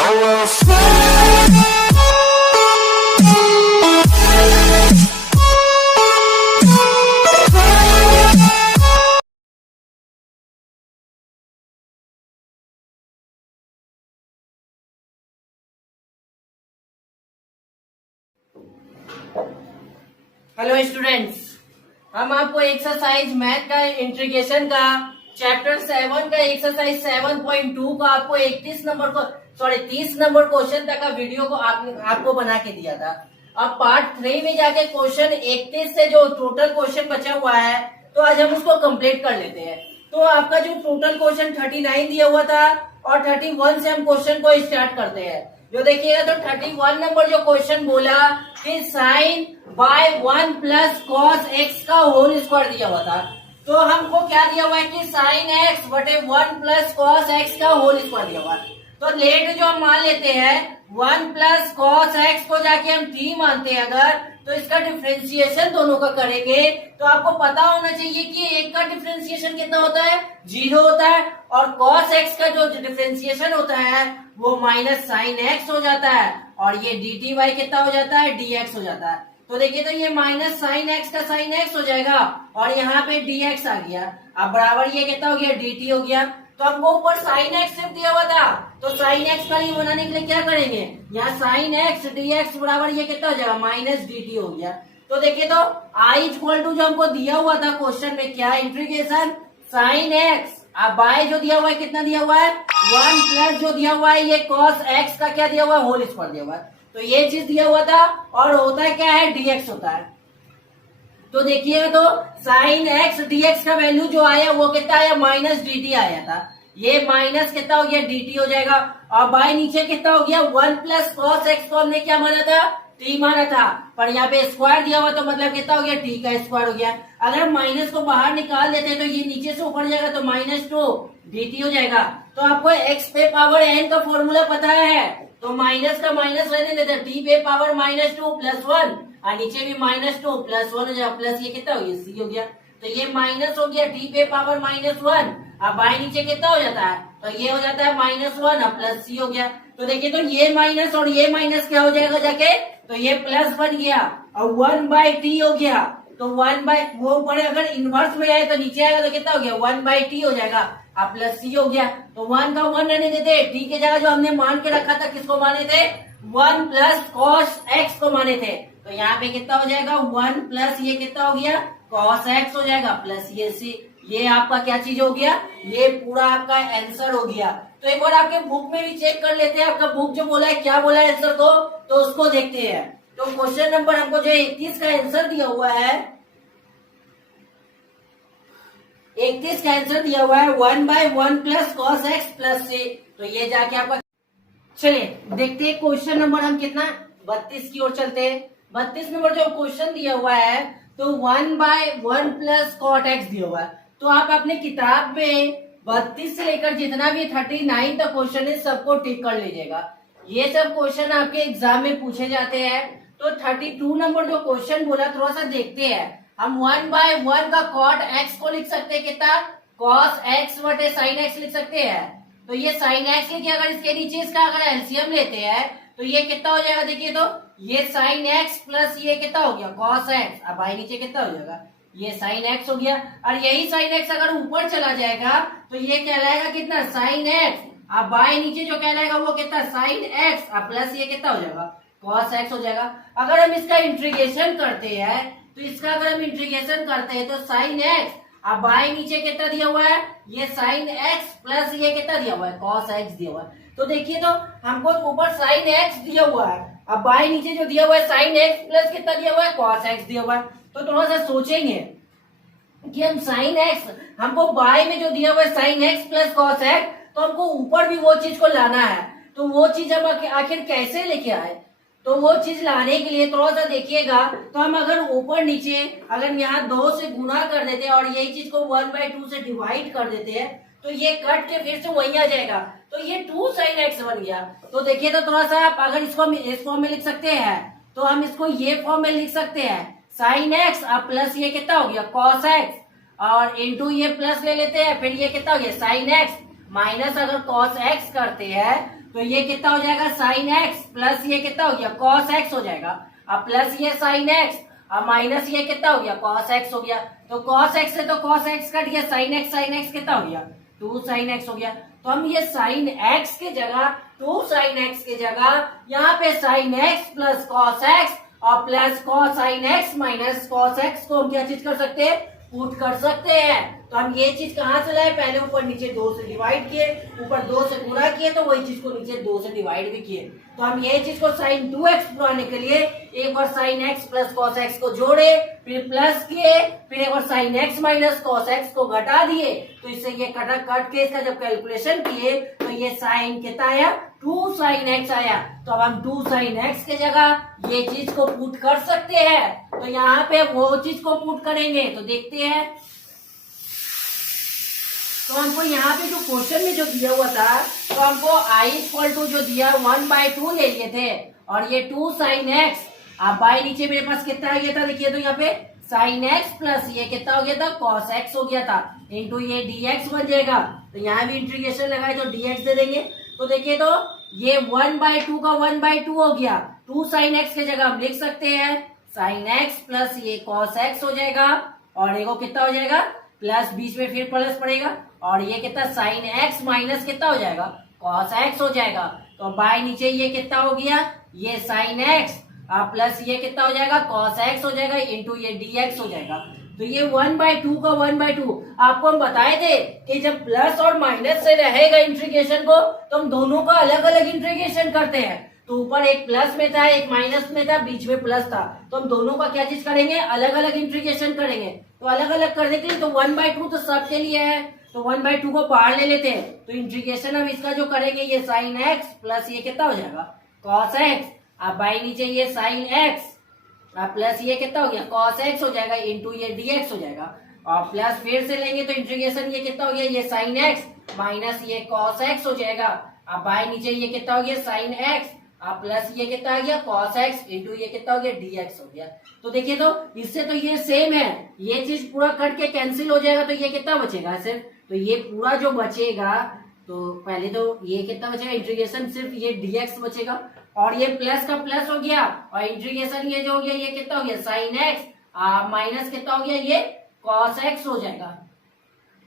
Hello students, हम आपको exercise math का इंटीग्रेशन का चैप्टर 7 का एक्सरसाइज 7.2 का आपको 30 नंबर क्वेश्चन तक का वीडियो को आपको बना के दिया था। अब पार्ट 3 में जाके क्वेश्चन 31 से जो टोटल क्वेश्चन बचा हुआ है तो आज हम उसको कंप्लीट कर लेते हैं। तो आपका जो टोटल क्वेश्चन 39 दिया हुआ था और 31 से हम क्वेश्चन को स्टार्ट करते हैं। जो देखिएगा तो 31 नंबर जो क्वेश्चन बोला कि sine by 1 plus cos x का होल स्क्वायर दिया हुआ था। तो हमको क्या दिया हुआ है कि साइन एक्स बटे 1 प्लस कॉस एक्स का होल स्क्वायर दिया हुआ है। तो लेट जो हम मान लेते हैं 1 प्लस कॉस एक्स को जाके हम 3 मानते हैं अगर, तो इसका डिफ्रेंसिएशन दोनों का करेंगे तो आपको पता होना चाहिए कि एक का डिफ्रेंसिएशन कितना होता है, 0 होता है, और कॉस एक्स का जो डिफ्रेंसिएशन होता है वो माइनस साइन एक्स हो जाता है, और ये डी टी वाई कितना हो जाता है, डी एक्स हो जाता है। तो देखिए तो ये माइनस साइन एक्स का साइन एक्स हो जाएगा और यहाँ पे डी एक्स आ गया। अब बराबर ये कितना हो गया, डी टी हो गया। तो हमको ऊपर साइन एक्स सिर्फ दिया हुआ था तो साइन एक्स का ही बनाने के लिए क्या करेंगे, यहाँ साइन एक्स डी एक्स बराबर ये कितना हो जाएगा, माइनस डी टी हो गया। तो देखिए तो आई इक्वल टू जो हमको दिया हुआ था क्वेश्चन में क्या, इंटीग्रेशन साइन एक्स, अब बाय जो दिया हुआ है कितना दिया हुआ है, 1 प्लस जो दिया हुआ है ये कॉस एक्स का क्या दिया हुआ है, होल स्क्वायर दिया हुआ है। तो ये चीज दिया हुआ था और होता है क्या है, डीएक्स होता है। तो देखिएगा तो साइन एक्स डीएक्स का वैल्यू जो आया वो कितना आया, माइनस डी आया था। ये माइनस कितना हो गया, डी हो जाएगा। और बाय नीचे कितना हो गया, 1 प्लस कॉस एक्स को हमने क्या माना था, टी माना था, पर यहाँ पे स्क्वायर दिया हुआ तो मतलब कितना हो गया, टी का स्क्वायर हो गया। अगर हम माइनस को बाहर निकाल देते तो ये नीचे से ऊपर जाएगा तो -2 dt हो जाएगा। तो आपको x पे पावर n का फॉर्मूला पता है तो माइनस का माइनस रहने देते, t पे पावर -2 प्लस 1 और नीचे भी -2 प्लस 1 हो जाएगा, प्लस ये कितना हो गया, c हो गया। तो ये माइनस हो गया, t पे पावर -1, अब बाय नीचे कितना हो जाता है, तो ये हो जाता है -1 और प्लस c हो गया। तो देखिए तो ये माइनस और ये माइनस क्या हो जाएगा जाके, तो ये प्लस बन गया और 1/t हो गया। तो 1 बाय वो ऊपर अगर इनवर्स में आए तो नीचे आएगा तो कितना हो गया, 1/t हो जाएगा, अब प्लस c हो गया। तो 1 का 1 रहने देते, t के जगह जो हमने मान के रखा था किसको माने थे, 1 प्लस कॉस एक्स को माने थे। तो यहाँ पे कितना हो जाएगा, 1 प्लस ये कितना हो गया, कॉस एक्स हो जाएगा, प्लस ये c। ये आपका क्या चीज हो गया, ये पूरा आपका आंसर हो गया। तो एक बार आपके बुक में भी चेक कर लेते हैं, आपका बुक जो बोला है क्या बोला है आंसर को, तो उसको देखते हैं। तो क्वेश्चन नंबर हमको जो 31 का आंसर दिया हुआ है, 31 का आंसर दिया हुआ है 1/1 plus cos x plus c। तो ये जाके आपका, चलिए देखते हैं क्वेश्चन नंबर हम कितना 32 की ओर चलते हैं। 32 नंबर जो क्वेश्चन दिया हुआ है तो 1/1 प्लस कॉट एक्स दिया हुआ है। तो आप अपने किताब में 32 से लेकर जितना भी 39 तक क्वेश्चन है सबको टिक कर लीजिएगा। ये सब क्वेश्चन आपके एग्जाम में पूछे जाते हैं। तो 32 नंबर जो क्वेश्चन बोला थोड़ा सा देखते हैं। हम 1/1 का कॉट एक्स को लिख सकते हैं कितना, कॉस एक्स बटे साइन एक्स लिख सकते हैं। तो ये साइन एक्स लिखिए, अगर इसके नीचे इसका अगर एलसीएम लेते हैं तो ये कितना हो जाएगा, देखिए तो ये साइन एक्स प्लस ये कितना हो गया, कॉस एक्स, अब बाई नीचे कितना हो जाएगा, ये साइन एक्स हो गया। और यही साइन एक्स अगर ऊपर चला जाएगा तो ये कहलाएगा कितना, साइन एक्स, अब बाय नीचे जो कहलाएगा वो कितना, साइन एक्स, अब प्लस ये कितना हो जाएगा, कॉस एक्स हो जाएगा। अगर हम इसका इंटीग्रेशन करते हैं तो इसका अगर हम इंटीग्रेशन करते हैं तो साइन एक्स, अब बाय नीचे कितना दिया हुआ है, ये साइन एक्स प्लस ये कितना दिया हुआ है, कॉस एक्स दिया हुआ है। तो देखिए तो हमको ऊपर साइन एक्स दिया हुआ है, अब बाय नीचे जो दिया हुआ है साइन एक्स प्लस कितना दिया हुआ है, कॉस एक्स दिया हुआ है। तो थोड़ा सा सोचेंगे कि हम साइन एक्स, हमको बाय में जो दिया हुआ है sign x plus cos x, तो हमको ऊपर भी वो चीज को लाना है। तो वो चीज हम आखिर कैसे लेके आए, तो वो चीज लाने के लिए थोड़ा सा देखिएगा। तो हम अगर ऊपर नीचे अगर यहाँ 2 से गुना कर देते हैं और यही चीज को 1/2 से डिवाइड कर देते हैं तो ये कट के फिर से वही आ जाएगा, तो ये 2 साइन एक्स बन गया। तो देखिए तो थोड़ा सा आप अगर इसको इस फॉर्म में लिख सकते हैं तो हम इसको ये फॉर्म में लिख सकते हैं, साइन एक्स अब प्लस ये कितना हो गया, कॉस एक्स, और इंटू ये प्लस ले लेते हैं, फिर ये कितना हो गया, साइन एक्स माइनस अगर कॉस एक्स करते हैं तो ये कितना हो जाएगा साइन एक्स प्लस ये कितना हो गया कॉस एक्स हो जाएगा। अब प्लस ये साइन एक्स, अब माइनस ये कितना हो गया कॉस एक्स हो गया। तो कॉस एक्स से तो कॉस एक्स कट गया, साइन एक्स कितना हो गया 2 साइन एक्स हो गया। तो हम ये साइन एक्स के जगह 2 साइन एक्स के जगह यहाँ पे sine x plus cos x और plus cos sine x minus cos x को हम क्या चीज कर सकते हैं पुट कर सकते हैं। तो हम ये चीज कहाँ से लाए, पहले ऊपर नीचे 2 से डिवाइड किए, ऊपर 2 से गुणा किए तो वही चीज को नीचे 2 से डिवाइड भी किए। तो हम ये चीज को साइन 2x बनाने के लिए एक बार sine x plus cos x को जोड़े, फिर प्लस किए, फिर एक बार sine x minus cos x को घटा दिए। तो इससे ये कट के इसका जब कैलकुलेशन किए तो ये साइन कितना आया 2 साइन x आया। तो अब हम 2 साइन x के जगह ये चीज को पुट कर सकते हैं। तो यहाँ पे वो चीज को पुट करेंगे तो देखते हैं। तो हमको यहाँ पे जो क्वेश्चन में जो दिया हुआ था तो हमको i इक्वल टू जो दिया 1/2 ले लिए थे और ये 2 साइन एक्स। अब बाई नीचे मेरे पास कितना आ गया था, देखिए तो यहाँ पे साइन एक्स प्लस ये कितना हो गया था कॉस एक्स हो गया था इंटू ये dx बन जाएगा। तो यहाँ भी इंटीग्रेशन लगाए तो dx दे देंगे। तो देखिए तो ये 1/2 का 1/2 हो गया। 2 साइन एक्स की जगह हम लिख सकते हैं साइन एक्स प्लस ये कॉस एक्स हो जाएगा और ये कितना हो जाएगा प्लस बीच में फिर प्लस पड़ेगा और ये कितना साइन एक्स माइनस कितना हो जाएगा कॉस एक्स हो जाएगा। तो बाय नीचे ये कितना हो गया ये साइन एक्स प्लस ये कितना हो जाएगा कॉस एक्स हो जाएगा इंटू ये dx हो जाएगा। तो ये 1/2 का 1/2 आपको हम बताए थे कि जब प्लस और माइनस से रहेगा इंटीग्रेशन को तो हम दोनों का अलग अलग इंटीग्रेशन करते हैं। तो ऊपर एक प्लस में था एक माइनस में था बीच में प्लस था, तो हम दोनों का क्या चीज करेंगे अलग अलग इंटीग्रेशन करेंगे। तो अलग अलग करने के लिए तो 1/2 तो सबके लिए है तो 1/2 को बाहर ले लेते हैं। तो इंटीग्रेशन हम इसका जो करेंगे ये साइन एक्स प्लस ये कितना हो जाएगा कॉस एक्स। अब बाई नीचे ये साइन एक्स प्लस ये कितना हो गया कॉस एक्स हो जाएगा इंटू ये dx हो जाएगा और प्लस फिर से लेंगे तो इंटीग्रेशन ये कितना हो गया ये साइन एक्स माइनस ये कॉस एक्स हो जाएगा। अब बाई नीचे ये कितना हो गया साइन एक्स प्लस ये कितना आ गया कॉस एक्स इंटू ये कितना हो गया dx हो गया। तो देखिए तो इससे तो ये सेम है, ये चीज पूरा कट के कैंसिल हो जाएगा तो ये कितना बचेगा सिर्फ, तो ये पूरा जो बचेगा तो पहले तो ये कितना बचेगा इंटीग्रेशन सिर्फ ये dx बचेगा और ये प्लस का प्लस हो गया और इंटीग्रेशन ये जो हो गया ये कितना हो गया साइन एक्स माइनस कितना हो गया ये कॉस एक्स हो जाएगा।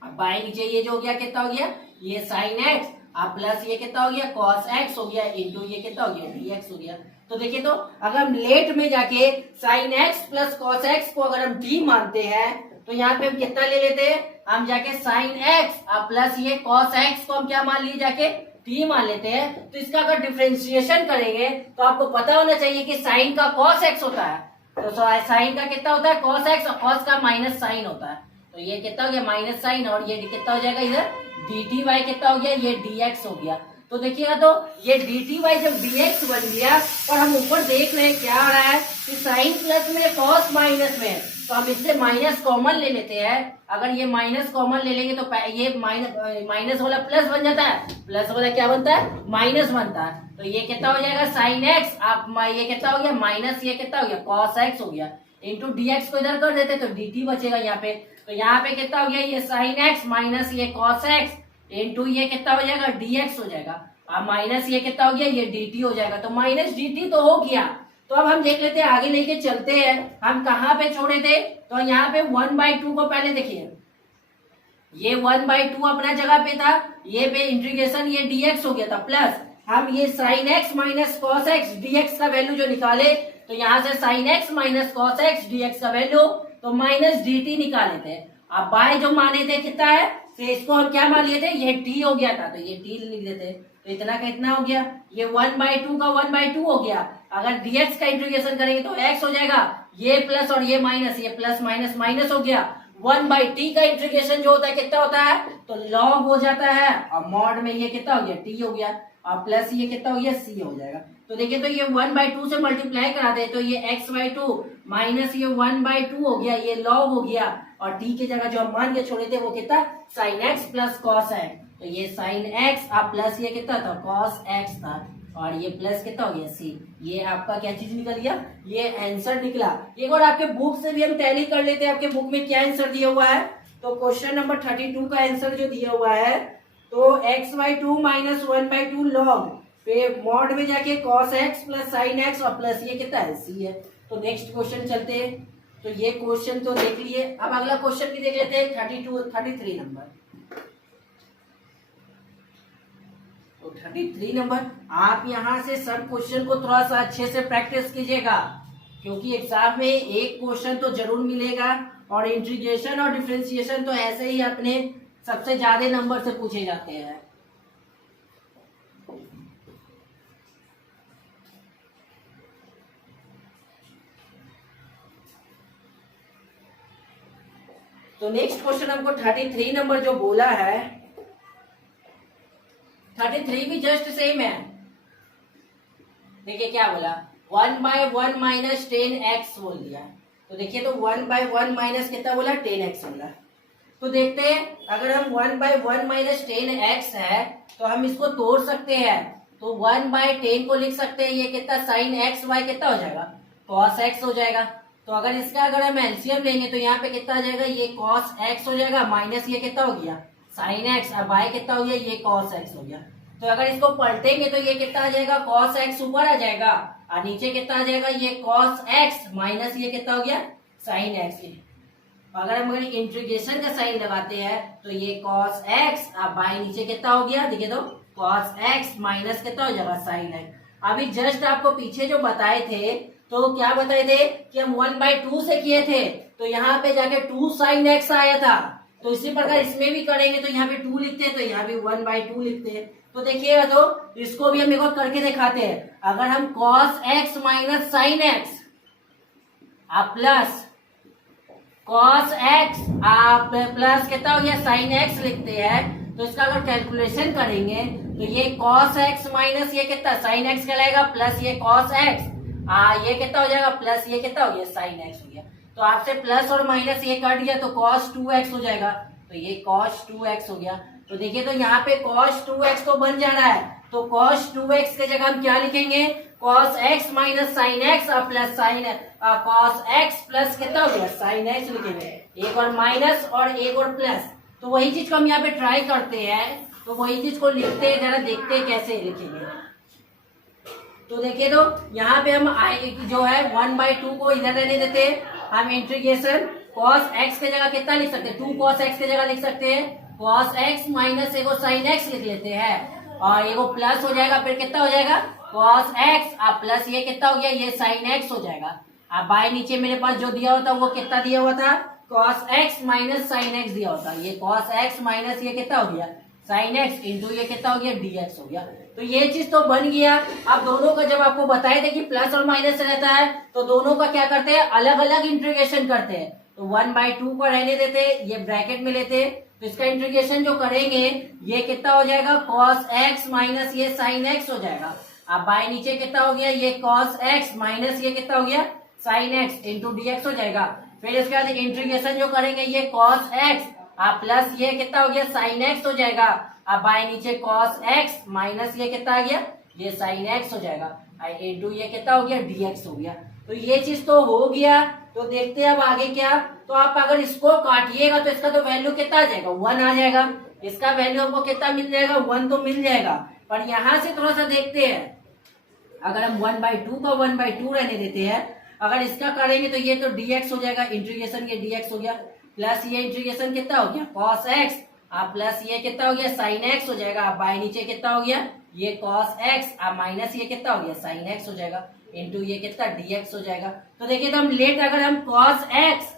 अब बाई नीचे ये जो हो गया कितना हो गया ये साइन एक्स प्लस ये कितना हो गया कॉस एक्स हो गया इंटू ये कितना हो गया dx हो गया। तो देखिए तो अगर हम लेट में जाके sign x plus cos x को अगर हम d मानते हैं तो यहाँ पे हम कितना ले लेते हैं हम जाके साइन एक्स प्लस ये कॉस एक्स को हम क्या मान लिए जाके d मान लेते हैं। तो इसका अगर डिफरेंशिएशन करेंगे तो आपको पता होना चाहिए कि साइन का कॉस एक्स होता है। तो साइन का कितना होता है कॉस एक्स और कॉस का माइनस साइन होता है। तो ये कितना हो गया माइनस साइन और ये कितना हो जाएगा इधर dt वाई कितना हो गया ये dx हो गया। तो देखिएगा तो ये dt वाई जब dx बन गया और हम ऊपर देख रहे हैं क्या आ रहा है कि साइन प्लस में कॉस माइनस में, तो हम इससे माइनस कॉमन ले लेते हैं। अगर ये माइनस कॉमन ले लेंगे तो ये माइनस वाला प्लस बन जाता है, प्लस वाला क्या बनता है माइनस बनता है। तो ये कितना हो जाएगा साइन एक्स ये कितना हो गया माइनस ये कितना हो गया कॉस एक्स हो गया इंटू dx को इधर कर देते तो dt बचेगा यहाँ पे। तो यहाँ पे कितना हो गया ये साइन एक्स माइनस ये कॉस एक्स इंटू ये कितना हो जाएगा dx हो जाएगा और माइनस ये कितना हो गया ये dt हो जाएगा। तो माइनस dt तो हो गया। तो अब हम देख लेते हैं आगे लेके चलते हैं हम कहाँ पे छोड़े थे। तो यहाँ पे 1/2 को पहले देखिए ये 1/2 अपना जगह पे था, ये पे इंटीग्रेशन ये dx हो गया था प्लस हम ये sign x minus cos x dx का वैल्यू जो निकाले तो यहाँ से sign x minus cos x dx का वैल्यू तो माइनस dt निकाल लेते हैं। अब बाय जो माने थे कितना है तो इसको हम क्या मान लिए थे ये t हो गया था तो ये t लिख देते तो इतना का इतना हो गया ये 1/2 का 1/2 हो गया। अगर dx का इंटीग्रेशन करेंगे तो x हो जाएगा ये प्लस और ये माइनस ये प्लस माइनस माइनस हो गया। 1/t का इंटीग्रेशन जो होता है कितना होता है तो log हो जाता है और मॉड में ये कितना हो गया t हो गया और प्लस ये कितना हो गया c हो जाएगा। तो देखिए तो ये 1/2 से मल्टीप्लाई कराते हैं तो ये x/2 माइनस ये 1/2 हो गया ये log हो गया और t की जगह जो हम मान के छोड़े थे वो कितना sin x plus cos x। तो ये sin x प्लस ये कितना था cos x था और ये प्लस कितना हो गया c। ये आपका क्या चीज निकल गया ये आंसर निकला। एक और आपके बुक से भी हम टैली कर लेते हैं आपके बुक में क्या आंसर दिया हुआ है। तो क्वेश्चन नंबर 32 का आंसर जो दिया हुआ है तो x/2 माइनस 1/2 log फिर मॉड में जाके cos x plus sine x और प्लस ये कितना है c है। तो नेक्स्ट क्वेश्चन चलते हैं। तो ये क्वेश्चन तो देख लिए, अब अगला क्वेश्चन भी देख लेते हैं 33 नंबर। तो 33 नंबर आप यहाँ से सब क्वेश्चन को थोड़ा सा अच्छे से प्रैक्टिस कीजिएगा, क्योंकि एग्जाम में एक क्वेश्चन तो जरूर मिलेगा और इंटीग्रेशन और डिफरेंशिएशन तो ऐसे ही अपने सबसे ज्यादा नंबर से पूछे जाते हैं। तो नेक्स्ट क्वेश्चन हमको 33 नंबर जो बोला है, 33 भी जस्ट सेम है। देखिए क्या बोला, 1/1 माइनस 10x बोल दिया। तो देखिए तो 1/1 माइनस कितना बोला, 10x बोला। तो देखते हैं, अगर हम 1/1 माइनस 10x है तो हम इसको तोड़ सकते हैं। तो 1/10 को लिख सकते हैं, ये कितना साइन एक्स वाई कितना हो जाएगा, cos x हो जाएगा। तो अगर इसका अगर हम एलसीएम लेंगे तो यहाँ पे कितना आ जाएगा, ये cos x हो जाएगा माइनस ये कितना हो गया sin x, और y कितना हो गया, ये cos x हो गया। तो अगर इसको पलटेंगे तो ये कितना आ जाएगा, cos x ऊपर आ जाएगा और नीचे कितना आ जाएगा, ये cos x माइनस ये कितना हो गया sin x। अगर हम इंटीग्रेशन का साइन लगाते हैं तो ये cos x और y नीचे कितना हो गया, देखिए तो cos x माइनस कितना हो जाएगा sin x। अभी जस्ट आपको पीछे जो बताए थे, तो क्या बताए थे कि हम 1/2 से किए थे, तो यहाँ पे जाके 2 sin x आया था। तो इसी प्रकार इसमें भी करेंगे, तो यहाँ पे 2 लिखते हैं, तो यहाँ भी 1/2 लिखते हैं। तो देखिएगा, तो इसको भी हम एक बार करके दिखाते हैं। अगर हम cos x minus sign x plus cos x plus कितना हो गया sin x लिखते हैं, तो इसका अगर कैलकुलेशन करेंगे तो ये cos x माइनस ये कितना sin x कहलाएगा, प्लस ये cos x ये कितना हो जाएगा, प्लस ये कितना हो गया sin x हो गया। तो आपसे प्लस और माइनस ये कट गया तो cos 2x हो जाएगा। तो ये cos 2x हो गया। तो देखिए तो यहाँ पे cos 2x तो बन जा रहा है, तो cos 2x के जगह हम क्या लिखेंगे, cos x minus sin x और plus sin cos x plus कितना हो गया sin x लिखेंगे, एक और माइनस और एक और प्लस। तो वही चीज को हम यहाँ पे ट्राई करते हैं, तो वही चीज को लिखते हैं, जरा देखते हैं कैसे लिखेंगे। तो देखिए तो यहाँ पे हम जो है 1/2 को इधर रहने देते हैं, हम इंटीग्रेशन cos x के जगह कितना लिख सकते हैं, 2 cos x के जगह लिख सकते हैं cos x माइनस एगो sin x लिख लेते हैं और एगो प्लस हो जाएगा, फिर कितना हो जाएगा cos x प्लस ये कितना हो गया, ये sin x हो जाएगा। अब बाय नीचे मेरे पास जो दिया हुआ था वो कितना दिया हुआ था, cos x minus sin x दिया होता, ये cos x माइनस ये कितना हो गया sin x इंटू ये कितना हो गया dx हो गया। तो ये चीज तो बन गया। अब दोनों का जब आपको बताए थे कि प्लस और माइनस रहता है, तो दोनों का क्या करते हैं, अलग अलग इंटीग्रेशन करते हैं। तो 1/2 को रहने देते, ये ब्रैकेट में लेते, तो इसका इंटीग्रेशन जो करेंगे ये कितना हो जाएगा cos x माइनस ये sin x हो जाएगा। अब बाय नीचे कितना हो गया, ये cos x माइनस ये कितना हो गया sin x इंटू dx हो जाएगा। फिर इसके बाद इंटीग्रेशन जो करेंगे ये cos x प्लस ये कितना हो गया sin x हो जाएगा। अब बाय नीचे cos x माइनस ये कितना आ गया, ये sin x हो जाएगा इंटू ये कितना हो गया dx हो गया। तो ये चीज तो हो गया। तो देखते हैं अब आगे क्या। तो आप अगर इसको काटिएगा तो इसका तो वैल्यू कितना आ जाएगा, 1 आ जाएगा। इसका वैल्यू हमको कितना मिल जाएगा, 1 तो मिल जाएगा। पर यहाँ से थोड़ा सा देखते हैं, अगर हम 1/2 का 1/2 रहने देते हैं, अगर इसका करेंगे तो ये तो dx हो जाएगा, इंटीग्रेशन ये dx हो गया, प्लस ये इंटीग्रेशन कितना हो गया cos x प्लस ये कितना हो गया sin x हो जाएगा। बाय नीचे कितना हो गया, ये cos x माइनस ये कितना हो गया sin x हो जाएगा इंटू ये कितना dx हो जाएगा। तो देखिए तो हम लेट अगर हम cos x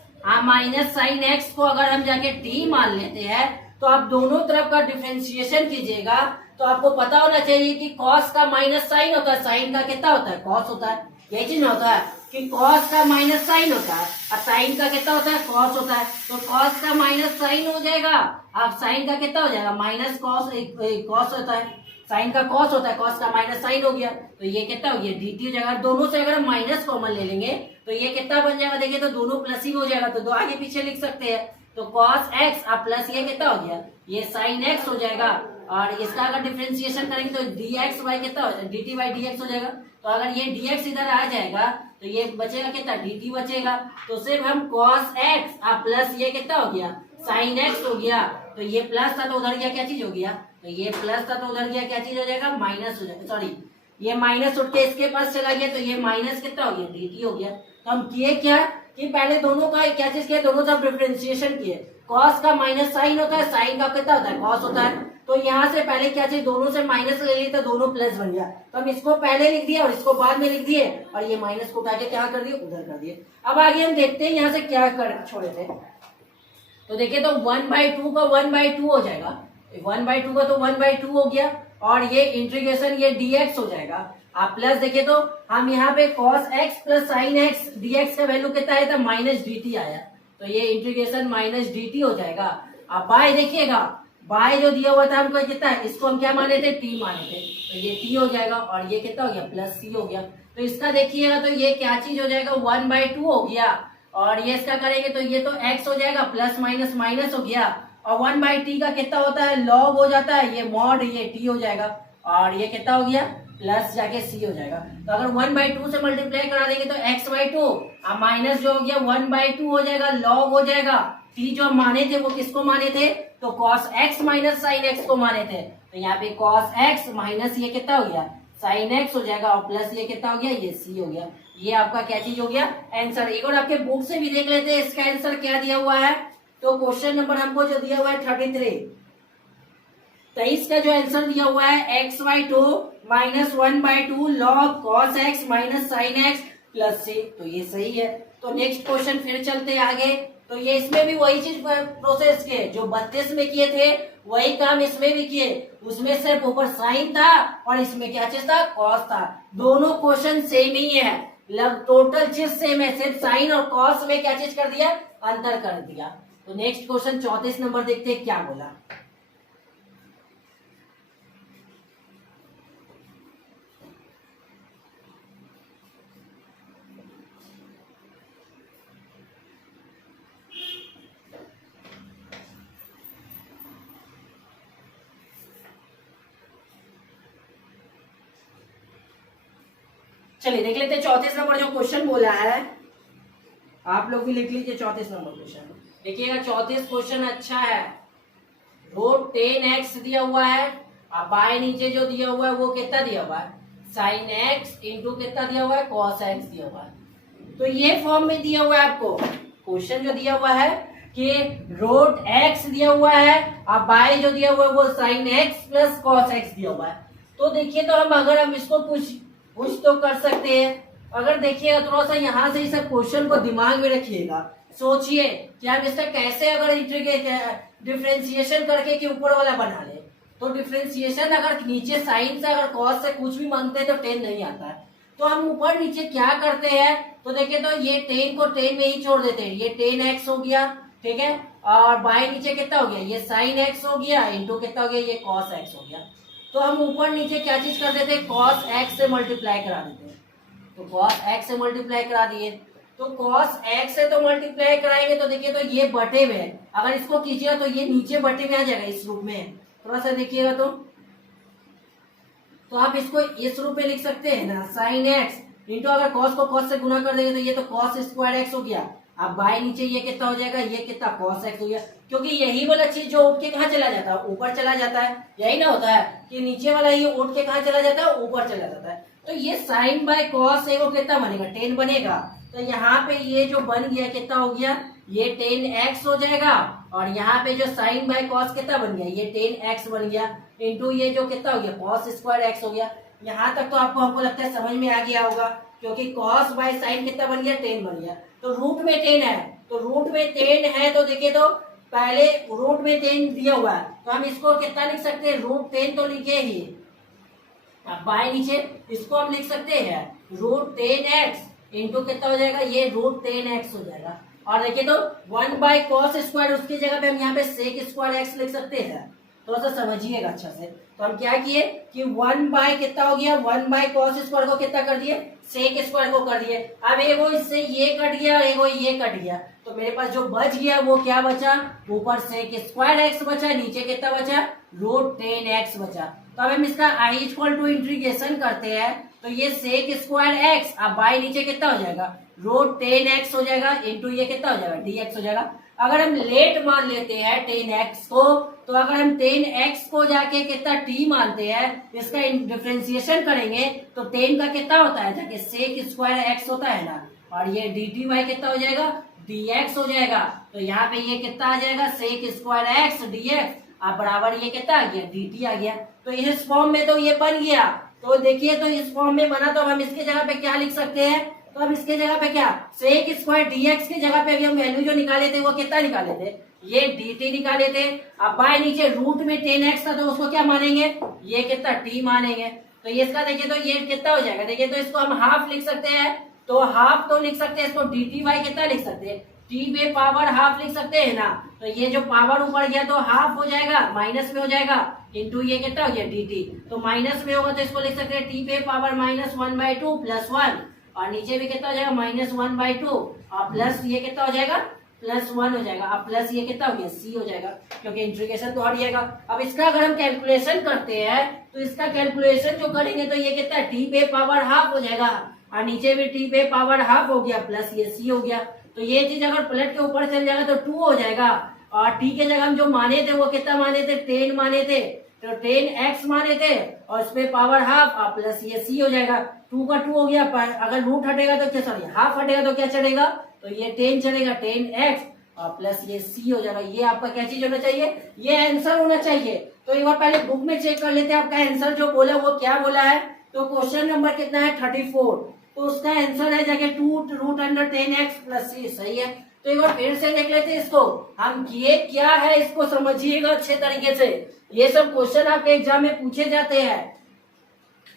minus sin x को अगर हम जाके t मान लेते हैं, तो आप दोनों तरफ का डिफरेंशिएशन कीजिएगा। तो आपको पता होना चाहिए कि cos का माइनस साइन होता है, साइन का कितना होता है cos होता है। यही चीज होता है कि cos का माइनस साइन होता है और साइन का कितना होता है cos होता है। तो cos का माइनस साइन हो जाएगा, अब साइन का कितना हो जाएगा माइनस cos होता है, साइन का cos होता है, cos का माइनस साइन हो गया। तो ये कितना हो गया dt हो जाएगा। दोनों से अगर हम माइनस कॉमन ले लेंगे तो ये कितना बन जाएगा, देखिए तो दोनों प्लस ही हो जाएगा, तो दो आगे पीछे लिख सकते हैं। तो cos x प्लस ये कितना हो गया, ये sin x हो जाएगा। और इसका अगर डिफरेंशिएशन करेंगे तो dx y कितना हो जाएगा, dt by dx हो जाएगा। तो अगर ये dx इधर आ जाएगा तो ये बचेगा कितना, dt बचेगा। तो सिर्फ हम cos x प्लस ये कितना हो गया sin x हो गया। तो ये प्लस था तो उधर गया क्या चीज हो गया, तो ये प्लस था तो उधर गया क्या चीज हो जाएगा, माइनस हो जाएगा, सॉरी ये माइनस उठ के इसके पास चला गया तो ये माइनस कितना हो गया, dt हो गया। तो हम किए क्या कि पहले दोनों का क्या चीज किया, दोनों का डिफरेंशिएशन किए। कॉस का माइनस साइन होता है, साइन का कितना होता है, कॉस होता है। तो यहाँ से पहले क्या चीज, दोनों से माइनस ले ली तो दोनों प्लस बन गया। तो हम इसको पहले लिख दिए और इसको बाद में लिख दिए और ये माइनस को उठा के क्या कर दिए, उधर कर दिए। अब आगे हम देखते हैं यहाँ से क्या कर छोड़े थे। तो देखिए तो 1/2 का 1/2 हो जाएगा, 1/2 का तो 1/2 हो गया और ये इंटीग्रेशन ये dx हो जाएगा। आप प्लस देखिए तो हम यहाँ पे cos x plus sin x dx का वैल्यू कितना है, तो माइनस dt आया, तो ये इंटीग्रेशन माइनस dt हो जाएगा। अब बाय देखिएगा, बाय जो दिया हुआ था हमको कितना है, इसको हम क्या माने थे, t माने थे, तो ये t हो जाएगा और ये कितना हो गया, प्लस c हो गया। तो इसका देखिएगा तो ये क्या चीज हो जाएगा, 1/2 हो गया और ये इसका करेंगे तो ये तो x हो जाएगा, प्लस माइनस माइनस हो गया और 1/t का कितना होता है, लॉग हो जाता है, ये मॉड, ये t हो जाएगा और ये कितना हो गया, प्लस जाके c हो जाएगा। तो अगर 1/2 से मल्टीप्लाई करा देंगे तो x/2 और माइनस जो हो गया 1/2 हो जाएगा, लॉग हो जाएगा। t जो हम माने थे वो किसको माने थे, तो cos x minus sin x को माने थे, तो यहाँ पे cos x माइनस ये कितना हो गया, sin x हो जाएगा और प्लस ये कितना हो गया, ये c हो गया। ये आपका क्या चीज हो गया, आंसर। एक और आपके बुक से भी देख लेते हैं इसका आंसर क्या दिया हुआ है। तो क्वेश्चन नंबर हमको जो दिया हुआ है 23 का जो आंसर दिया हुआ है x/2 minus 1/2 log cos x minus sin x plus c, तो ये सही है। तो नेक्स्ट क्वेश्चन फिर चलते हैं आगे। तो ये इसमें भी वही चीज प्रोसेस किए जो 32 में किए थे, वही काम इसमें भी किए। उसमें सिर्फ ऊपर साइन था और इसमें क्या चीज था, कॉस था। दोनों क्वेश्चन सेम ही है, टोटल चीज सेम है, सिर्फ साइन और कॉस में क्या चीज कर दिया, अंतर कर दिया। तो नेक्स्ट क्वेश्चन 34 नंबर देखते हैं क्या बोला। चलिए देख लेते हैं 34 नंबर जो क्वेश्चन बोला है, आप लोग भी लिख लीजिए 34 नंबर क्वेश्चन। देखिएगा 34 क्वेश्चन अच्छा है। रूट 10x दिया हुआ है और बाय नीचे जो दिया हुआ है वो कितना दिया हुआ है, sin x इंटू कितना दिया हुआ है, cos x दिया हुआ है। तो ये फॉर्म में दिया हुआ है आपको क्वेश्चन जो दिया हुआ है कि रूट x दिया हुआ है और बाय जो दिया हुआ है वो sin x plus cos x दिया हुआ है। तो देखिए तो अगर हम इसको कुछ तो कर सकते हैं। अगर देखिएगा थोड़ा सा यहाँ से इस क्वेश्चन को दिमाग में रखिएगा, सोचिए कि हम इसका कैसे अगर डिफरेंशिएशन करके कि ऊपर वाला बना ले। तो डिफरेंशिएशन अगर नीचे साइन से अगर कॉस से कुछ भी मांगते हैं तो 10 नहीं आता है, तो हम ऊपर नीचे क्या करते हैं, तो देखिए तो ये 10 को 10 में ही छोड़ देते हैं, ये 10x हो गया, ठीक है, और बाय नीचे कितना हो गया, ये sin x हो गया इंटू कितना हो गया, ये cos x हो गया। तो हम ऊपर नीचे क्या चीज कर देते हैं, cos x से मल्टीप्लाई करा देते हैं। तो cos x से मल्टीप्लाई करा दिए, तो cos x से तो मल्टीप्लाई कराएंगे तो देखिए तो ये बटे में है, अगर इसको कीजिएगा तो ये नीचे बटे में आ जाएगा इस रूप में। थोड़ा सा देखिएगा तो आप इसको इस रूप में लिख सकते हैं ना, sin x इंटू अगर cos को cos से गुना कर देंगे तो ये तो cos स्क्वायर x हो गया। अब बाय नीचे ये कितना हो जाएगा, ये कितना cos x हो गया, क्योंकि यही वाला चीज जो उठ के कहाँ चला जाता है, ऊपर चला जाता है। यही ना होता है कि नीचे वाला ये उठ के कहाँ चला जाता है, ऊपर चला जाता है। तो ये साइन बाय कॉस है वो कितना बनेगा, 10 बनेगा। तो यहाँ पे ये जो बन गया कितना हो गया, ये 10x हो जाएगा और यहाँ पे जो साइन बाय कॉस कितना बन गया, ये 10x बन गया इंटू ये जो कितना हो गया, कॉस स्क्वायर x हो गया। यहाँ तक तो आपको हमको लगता है समझ में आ गया होगा, क्योंकि कॉस बाय साइन कितना बन गया, 10 बन गया। तो रूट में 10 है, तो रूट में 10 है तो देखिए तो पहले रूट में 10 दिया हुआ है तो हम इसको कितना लिख सकते हैं, रूट 10 तो लिखे ही। अब बाय नीचे इसको हम लिख सकते हैं रूट 10x इंटू कितना हो जाएगा, ये रूट 10x हो जाएगा। और देखिए तो 1/cos स्क्वायर उसकी जगह पे हम यहाँ पे sec स्क्वायर x लिख सकते हैं। थोड़ा सा समझिएगा अच्छा से। तो हम क्या किए कि 1 कितना हो गया, 1/cos स्क्वायर को कितना कर दिए, sec स्क्वायर को कर दिए। अब एगो इससे ये कट गया, एगो ये कट गया, तो मेरे पास जो बच गया वो क्या बचा, ऊपर sec स्क्वायर x बचा, नीचे कितना बचा, रूट 10x बचा। तो अब हम इसका i इक्वल टू इंटीग्रेशन करते हैं तो ये सेक स्क्वायर एक्स, अब बाई नीचे कितना हो जाएगा, रूट 10x हो जाएगा इंटू ये कितना हो जाएगा dx हो जाएगा। अगर हम लेट मान लेते हैं 10x को, तो अगर हम 10x को जाके कितना t मानते हैं, इसका डिफरेंशिएशन करेंगे तो 10 का कितना होता है, जाके सेक स्क्वायर x होता है ना, और ये dt बाई कितना हो जाएगा dx हो जाएगा। तो यहाँ पे ये कितना आ जाएगा, सेक स्क्वायर x dx, अब बराबर ये कितना आ गया, dt आ गया। तो इस फॉर्म में तो ये बन गया। तो देखिए, तो इस फॉर्म में बना, तो हम इसके जगह पे क्या लिख सकते हैं, तो अब इसके जगह पे क्या, सेक स्क्वायर dx की जगह पे अभी हम वैल्यू जो निकाले थे वो कितना निकाले थे, ये dt निकाले थे। अब बाय नीचे रूट में 10x था तो उसको क्या मानेंगे, ये कितना t मानेंगे। तो ये इसका देखिए, तो ये कितना हो जाएगा, देखिए तो इसको हम हाफ लिख सकते हैं, तो हाफ तो लिख सकते हैं, इसको dt बाई कितना लिख सकते हैं, t पे पावर हाफ लिख सकते हैं ना। तो ये जो पावर ऊपर गया तो हाफ हो जाएगा, माइनस में हो जाएगा, इंटू ये कितना हो गया dt, तो माइनस में होगा तो इसको लिख सकते हैं t पे पावर -1/2 प्लस 1, और नीचे भी कितना हो जाएगा -1/2, और प्लस ये कितना हो जाएगा +1 हो जाएगा। अब प्लस ये कितना हो गया c हो जाएगा, क्योंकि इंटीग्रेशन तो हट जाएगा। अब इसका अगर हम कैलकुलेशन करते हैं तो इसका कैलकुलेशन जो करेंगे तो ये कितना है, t पे पावर हाफ हो जाएगा, और नीचे भी t पे पावर हाफ हो गया, प्लस ये c हो गया। तो ये चीज अगर पलट के ऊपर चल जाएगा तो 2 हो जाएगा, और t के जगह हम जो माने थे वो कितना माने थे, 10 माने थे, तो 10x माने थे, और इस पे पावर हाफ और प्लस ये c हो जाएगा। 2 का 2 हो गया, पर अगर रूट हटेगा तो क्या, सॉरी हाफ हटेगा तो क्या चलेगा, तो ये 10 चलेगा, 10x और प्लस ये c हो जाएगा। ये आपका क्या चीज होना चाहिए, ये आंसर होना चाहिए। तो एक बार पहले बुक में चेक कर लेते हैं आपका आंसर जो बोला वो क्या बोला है। तो क्वेश्चन नंबर कितना है 34, तो उसका आंसर है जाके 2√10x प्लस c, सही है। तो एक बार फिर से देख लेते हैं इसको, हम ये क्या है इसको समझिएगा अच्छे तरीके से। ये सब क्वेश्चन आपके एग्जाम में पूछे जाते हैं।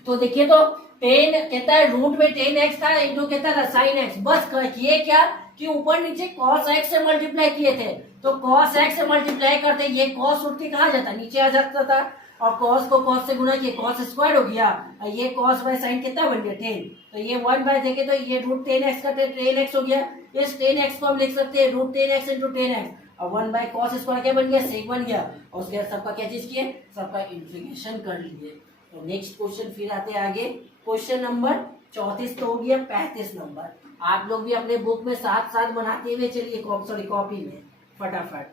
तो देखिए, तो 10 कहता है रूट में 10x था इंटू कहता था sin x, बस ये क्या कि ऊपर नीचे cos x से मल्टीप्लाई किए थे, तो cos x से मल्टीप्लाई करते ये cos उठ के कहा जाता, नीचे आ जाता था, और cos को cos से गुणा किए cos स्क्वायर हो गया, और ये cos बाय sin कितना बन गया 10, तो ये 1 बाय देखे तो ये √10x का 10x हो गया। इस 10x को हम लिख सकते हैं √10x इंटू 10x, और 1 बाय cos स्क्वायर क्या बन गया, sec बन गया, और उसके बाद सबका क्या चीज किए, सबका इंटीग्रेशन कर लिए। तो नेक्स्ट क्वेश्चन फिर आते हैं आगे, क्वेश्चन नंबर 34 तो हो गया, 35 नंबर आप लोग भी अपने बुक में साथ साथ बनाते हुए चलिए, कॉपी में फटाफट।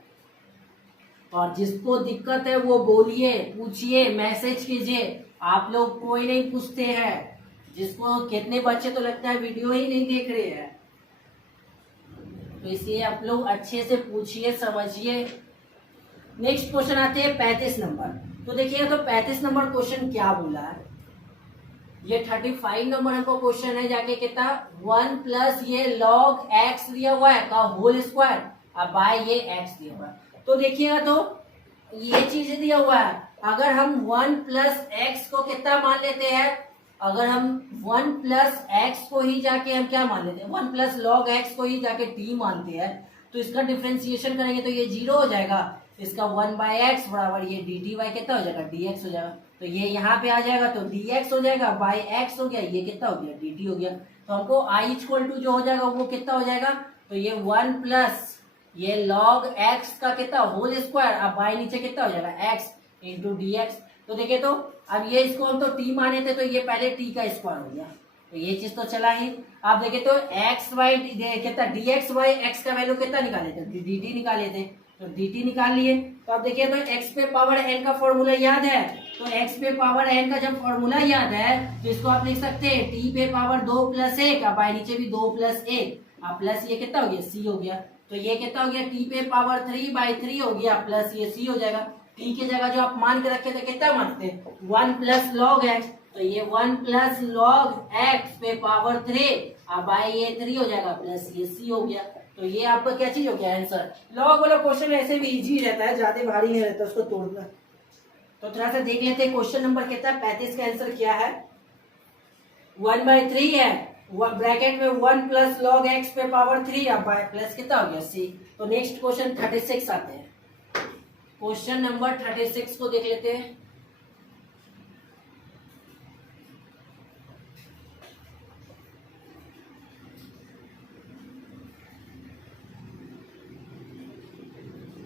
और जिसको दिक्कत है वो बोलिए, पूछिए, मैसेज कीजिए। आप लोग कोई नहीं पूछते हैं, जिसको कितने बच्चे तो लगता है वीडियो ही नहीं देख रहे हैं, तो इसलिए आप लोग अच्छे से पूछिए, समझिए। नेक्स्ट क्वेश्चन आते हैं 35 नंबर। तो देखिएगा, तो 35 नंबर क्वेश्चन क्या बोला है, ये 35 नंबर हमको क्वेश्चन है जाके कितना 1 प्लस ये log x दिया हुआ है का होल स्क्वायर, अब बाय ये x दिया हुआ है। तो देखिएगा, तो ये चीज दिया हुआ है, अगर हम 1 प्लस एक्स को कितना मान लेते हैं, अगर हम 1 प्लस एक्स को ही जाके हम क्या मान लेते हैं, 1 प्लस log x को ही जाके t मानते हैं, तो इसका डिफरेंशिएशन करेंगे तो ये 0 हो जाएगा, इसका 1 बाय एक्स बराबर ये dt बाई कितना हो जाएगा dx हो जाएगा। तो ये यहाँ पे आ जाएगा तो dx हो जाएगा, बाई x हो गया, ये कितना हो गया dt हो गया। तो हमको i इक्वल टू जो हो जाएगा वो कितना हो जाएगा, तो ये 1 प्लस ये log x का कितना होल स्क्वायर, अब बाई नीचे कितना हो जाएगा x इंटू dx। तो देखिए, तो अब ये इसको हम तो t माने थे, तो ये पहले t का स्क्वायर हो गया, तो ये चीज तो चला ही। आप देखिए, तो x बाई कितना dx बाई x का वैल्यू कितना निकाले थे, dt निकाले थे, तो dt निकाल लिए। तो अब देखिए, तो x पे पावर n का फॉर्मूला याद है, तो x पे पावर n का जब फॉर्मूला याद है तो इसको आप लिख सकते हैं t पे पावर 2 प्लस 1, अब बाई नीचे भी 2 प्लस 1, अब प्लस ये कितना हो गया c हो गया। तो ये कितना हो गया, t पे पावर 3/3 हो गया, प्लस ये c हो जाएगा। t की जगह जो आप मान के रखे थे कितना मानते हैं, 1 प्लस log x, तो ये 1 प्लस log x पे पावर 3, अब बाई ये 3 हो जाएगा, प्लस ये c हो गया। तो ये आपका क्या चीज हो गया आंसर। लॉग वाला क्वेश्चन ऐसे भी इजी रहता है, ज्यादा भारी नहीं रहता उसको तोड़ना। तो थोड़ा सा देख लेते हैं क्वेश्चन नंबर कितना 35 का आंसर क्या है, 1/3 है, ब्रैकेट में 1 प्लस log x पे पावर 3, अब प्लस कितना हो गया c। तो नेक्स्ट क्वेश्चन 36 आते हैं, क्वेश्चन नंबर 36 को देख लेते हैं।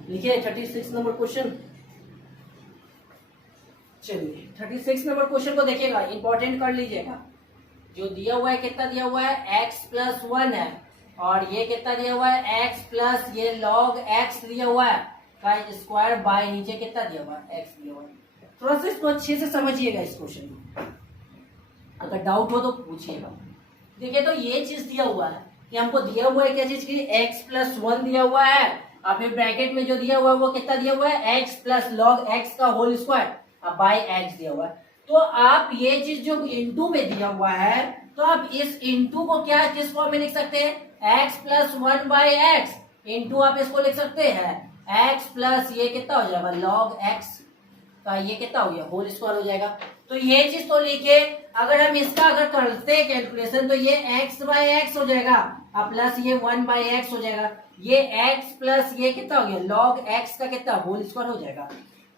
लिखिए 36 नंबर क्वेश्चन। चलिए 36 नंबर क्वेश्चन को देखिएगा, इंपॉर्टेंट कर लीजिएगा। जो दिया हुआ है कितना दिया हुआ है x प्लस 1 है, और ये कितना दिया हुआ है x प्लस ये log x दिया हुआ है का स्क्वायर बाय नीचे कितना दिया हुआ है x दिया हुआ है। थोड़ा सा इसको अच्छे से समझिएगा इस क्वेश्चन में, अगर डाउट हो तो पूछिएगा। देखिए तो ये चीज दिया हुआ है कि हमको दिया हुआ है क्या चीज की x प्लस 1 दिया हुआ है, और फिर ब्रैकेट में जो दिया हुआ है वो कितना दिया हुआ है x प्लस लॉग x का होल स्क्वायर अब बाय x दिया हुआ है। तो आप ये चीज जो इनटू में दिया हुआ है, तो आप इस इनटू को क्या किस फॉर्म में लिख सकते हैं x plus 1 by x into आप इसको लिख सकते हैं x प्लस ये कितना हो जाएगा लॉग x का ये कितना हो गया होल स्क्वायर हो जाएगा। तो ये चीज तो लिखे, अगर हम इसका अगर करते हैं कैलकुलेशन तो ये x बाय एक्स हो जाएगा और प्लस ये 1 बाय एक्स हो जाएगा, ये x प्लस ये कितना हो गया लॉग x का कितना होल स्क्वायर हो जाएगा।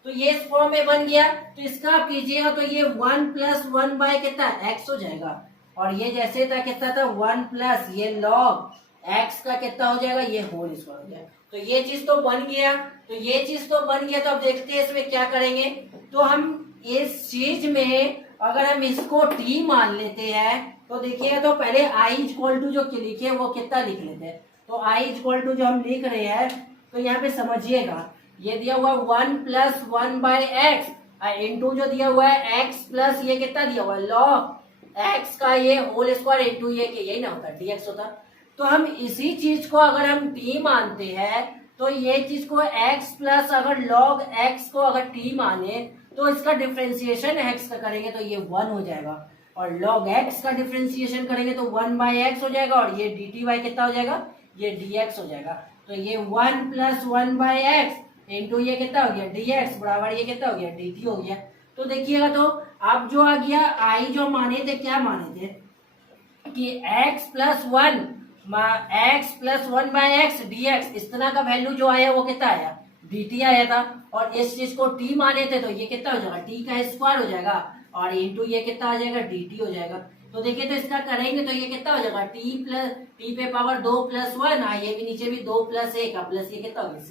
तो ये इस फॉर्म में बन गया, तो इसका आप कीजिएगा तो ये 1 प्लस 1 बाय कितना x हो जाएगा, और ये जैसे था कितना था 1 प्लस ये लॉग x का कितना हो जाएगा ये होल स्क्वायर हो जाएगा। तो ये चीज तो बन गया, तो ये चीज तो बन गया। तो अब देखते हैं इसमें क्या करेंगे। तो हम इस चीज में अगर हम इसको t मान लेते हैं तो देखिएगा तो पहले i इक्वल टू जो लिखे वो कितना लिख लेते हैं। तो i इक्वल टू जो हम लिख रहे हैं तो यहाँ पे समझिएगा ये दिया हुआ 1 प्लस 1 बाय एक्स इंटू जो दिया हुआ है x प्लस ये कितना दिया हुआ है लॉग x का ये होल स्क्वायर इंटू ये यही ना होता dx होता। तो हम इसी चीज को अगर हम t मानते हैं तो ये चीज को x प्लस अगर log x को अगर t माने तो इसका डिफरेंशिएशन x का करेंगे तो ये 1 हो जाएगा, और log x का डिफरेंशिएशन करेंगे तो 1 बाय एक्स हो जाएगा, और ये dt बाय कितना हो जाएगा ये dx हो जाएगा। तो ये 1 प्लस 1 बाय एक्स इंटू ये कितना हो गया dx बराबर ये कितना हो गया dt हो गया। तो देखिएगा तो अब जो आ गया i जो माने थे क्या माने थे कि x plus 1 by x dx इस तरह का वैल्यू जो आया वो कितना आया dt आया था, और इस चीज को t माने थे तो ये कितना हो जाएगा t का स्क्वायर हो जाएगा, और इंटू ये कितना आ जाएगा dt हो जाएगा। तो देखिए तो इसका करेंगे तो ये कितना हो जाएगा t पे पावर 2 प्लस 1, ये भी नीचे भी 2 प्लस 1 प्लस ये कितना हो गया c,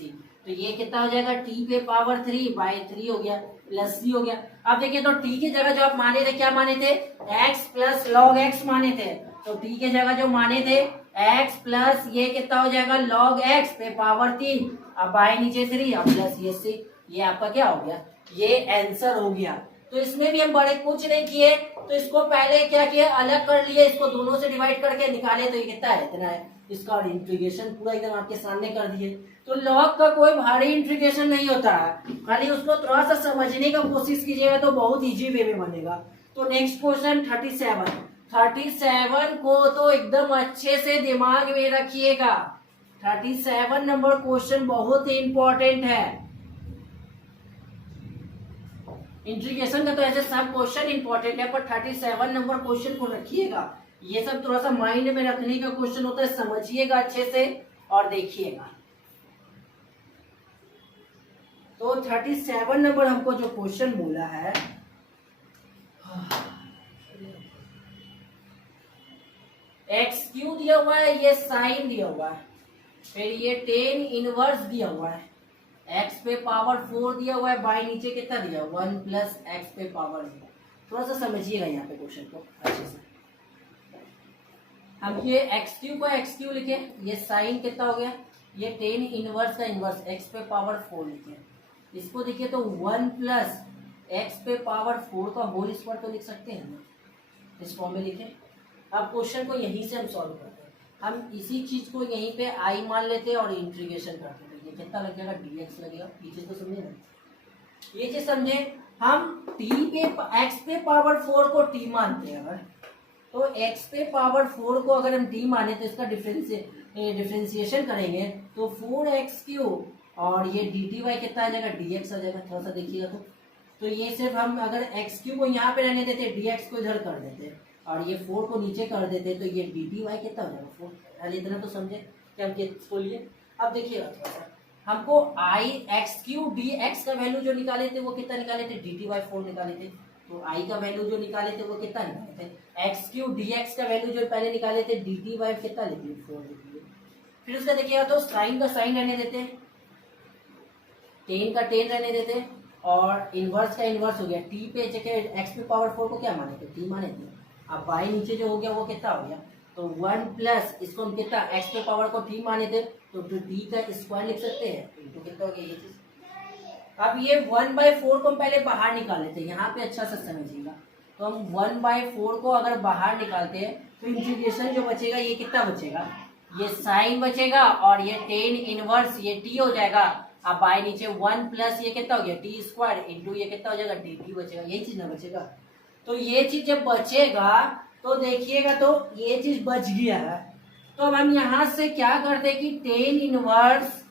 तो ये कितना हो जाएगा t पे पावर 3 बाय 3 हो गया प्लस c हो गया। अब देखिए तो t की जगह जो आप माने थे क्या माने थे x प्लस लॉग x माने थे, तो t की जगह जो माने थे x प्लस ये कितना हो जाएगा log x पे पावर 3 अब बाय नीचे 3 अब प्लस ये c, ये आपका क्या हो गया ये आंसर हो गया। तो इसमें भी हम बड़े कुछ नहीं किए, तो इसको पहले क्या किया अलग कर लिए, इसको दोनों से डिवाइड करके निकाले तो ये कितना है इतना है इसका, और इंटीग्रेशन पूरा एकदम आपके सामने कर दिए। तो लॉग का कोई भारी इंटीग्रेशन नहीं होता है, खाली उसको थोड़ा सा समझने का कोशिश कीजिएगा तो बहुत इजी वे में बनेगा। तो नेक्स्ट क्वेश्चन 37 को तो एकदम अच्छे से दिमाग में रखिएगा। 37 नंबर क्वेश्चन बहुत ही इंपॉर्टेंट है। इंटीग्रेशन का तो ऐसे सब क्वेश्चन इंपॉर्टेंट है, पर 37 नंबर क्वेश्चन को रखिएगा। ये सब थोड़ा सा माइंड में रखने का क्वेश्चन होता है, समझिएगा अच्छे से और देखिएगा। तो 37 नंबर हमको जो क्वेश्चन बोला है एक्स क्यू दिया हुआ है, ये साइन दिया हुआ है, फिर ये टेन इनवर्स दिया हुआ है, एक्स पे पावर 4 दिया हुआ है, बाई नीचे कितना दिया 1 प्लस एक्स पे पावर 0। थोड़ा सा समझिएगा यहाँ पे क्वेश्चन को अच्छे से। हम ये एक्स क्यू को एक्स क्यू लिखे, ये साइन कितना हो गया, ये टेन इनवर्स का इनवर्स एक्स पे पावर 4 लिखे, इसको देखिए तो 1 प्लस एक्स पे पावर 4 का होल स्क्वायर तो लिख सकते हैं ना, इस फॉर्म में लिखे। अब क्वेश्चन को यहीं से हम सॉल्व करते हैं, हम इसी चीज को यहीं पे आई मान लेते हैं और इंटीग्रेशन करते हैं। ये कितना लग जाएगा dx लगेगा, ये चीज तो समझे ना, ये चीज समझे। हम t पे x पे पावर 4 को t मानते हैं, तो x पे पावर 4 को अगर हम t माने तो इसका डिफरेंशिएशन करेंगे तो 4x³ और ये dt कितना आ जाएगा dx आ जाएगा। थोड़ा सा देखिएगा तो ये सिर्फ हम अगर x³ को यहाँ पे रहने देते, dx को इधर कर देते और ये 4 को नीचे कर देते तो ये dt कितना हो जाएगा 4। अरे इतना तो समझे कि हम किसको लिए। अब देखिएगा थोड़ा सा, हमको i x³ dx का वैल्यू जो निकाले थे वो कितना निकाले थे dt/4 निकाले थे। तो i का वैल्यू जो निकाले थे वो कितना निकाले थे, x³ dx का वैल्यू जो पहले निकाले थे dt/ कितना लिख लिए 4 लिख लिए। फिर उसका देखिएगा तो साइन का साइन रहने देते, टेन का टेन रहने देते और इनवर्स का इनवर्स हो गया। t पे जगह x पे पावर 4 को क्या माने थे t माने थे, अब बाई नीचे जो हो गया वो कितना हो गया, तो 1 प्लस इसको हम कितना x पे पावर को t माने थे तो t का स्क्वायर लिख सकते हैं, इंटू कितना हो गया ये चीज। अब ये 1/4 को हम पहले बाहर निकाल लेते हैं, यहाँ पे अच्छा सा समझिएगा। तो हम 1/4 को अगर बाहर निकालते हैं तो इंटीग्रेशन जो बचेगा ये कितना बचेगा, ये साइन बचेगा और ये टेन इनवर्स ये t हो जाएगा। अब बाय नीचे 1 प्लस ये कितना हो गया t स्क्वायर इंटू ये कितना हो जाएगा dt बचेगा, यही चीज ना बचेगा। तो ये चीज जब बचेगा तो देखिएगा तो ये चीज बच गया है। तो अब हम यहाँ से क्या करते हैं कि टेन इनवर्स,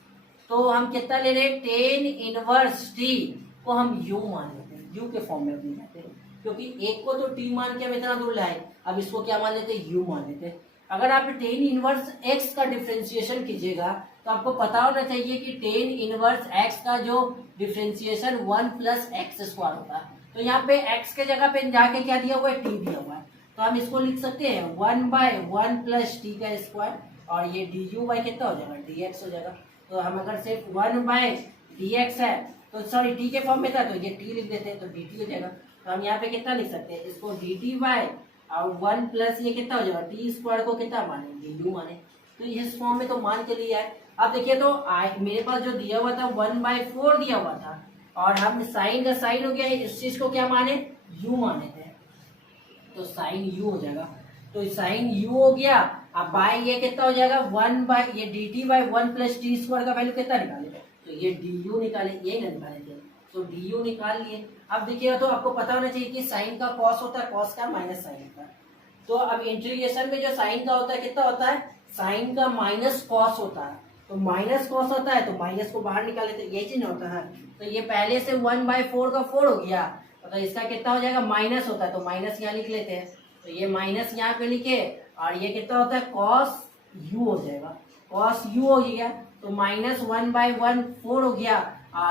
तो हम कितना ले रहे हैं, टेन इनवर्स t को हम u मान लेते हैं, u के फॉर्म में अपने जाते हैं, क्योंकि एक को तो t मान के हम इतना दूर लाए, अब इसको क्या मान लेते हैं, u मान लेते हैं। अगर आप टेन इनवर्स x का डिफरेंशिएशन कीजिएगा तो आपको पता होना चाहिए कि टेन इनवर्स x का जो डिफरेंशिएशन 1 प्लस एक्स स्क्वायर होता है। तो यहाँ पे x के जगह पे जाके क्या दिया हुआ है, t दिया हुआ है, तो हम इसको लिख सकते हैं 1/1 प्लस t का स्क्वायर और ये du बाई कितना हो जाएगा, dx हो जाएगा। तो हम अगर सिर्फ 1/dx है तो सॉरी t के फॉर्म में था तो ये t लिख देते हैं तो dt हो जाएगा। तो हम यहाँ पे कितना लिख सकते हैं, इसको dt बाय और 1 प्लस ये कितना हो जाएगा, t स्क्वायर को कितना माने, du माने। तो इस फॉर्म में तो मान के लिया है। अब देखिए तो मेरे पास जो दिया हुआ था 1/4 दिया हुआ था और हम साइन का साइन हो गया, इस चीज को क्या माने, u माने थे, तो साइन u हो जाएगा। तो साइन u हो गया। अब बाय ये कितना हो जाएगा, 1 बाय ये dt by 1 plus t square का वैल्यू कितना निकाले, तो ये du निकाले, ये निकाले थे तो du निकाल लिए। अब देखिएगा तो आपको पता होना चाहिए कि साइन का कॉस होता है, कॉस का माइनस साइन होता है। तो अब इंटीग्रेशन में जो साइन का होता है कितना होता है, साइन का माइनस कॉस होता है, तो माइनस कॉस होता है तो माइनस को बाहर निकाल लेते, ये चीज होता है। तो ये पहले से 1/4 का 4 हो गया, तो इसका कितना हो जाएगा, माइनस होता है, तो माइनस यहाँ लिख लेते हैं। तो ये माइनस यहाँ पे लिखे और ये कितना होता है, कॉस u हो जाएगा, कॉस u हो गया। तो -1/1 4 हो गया,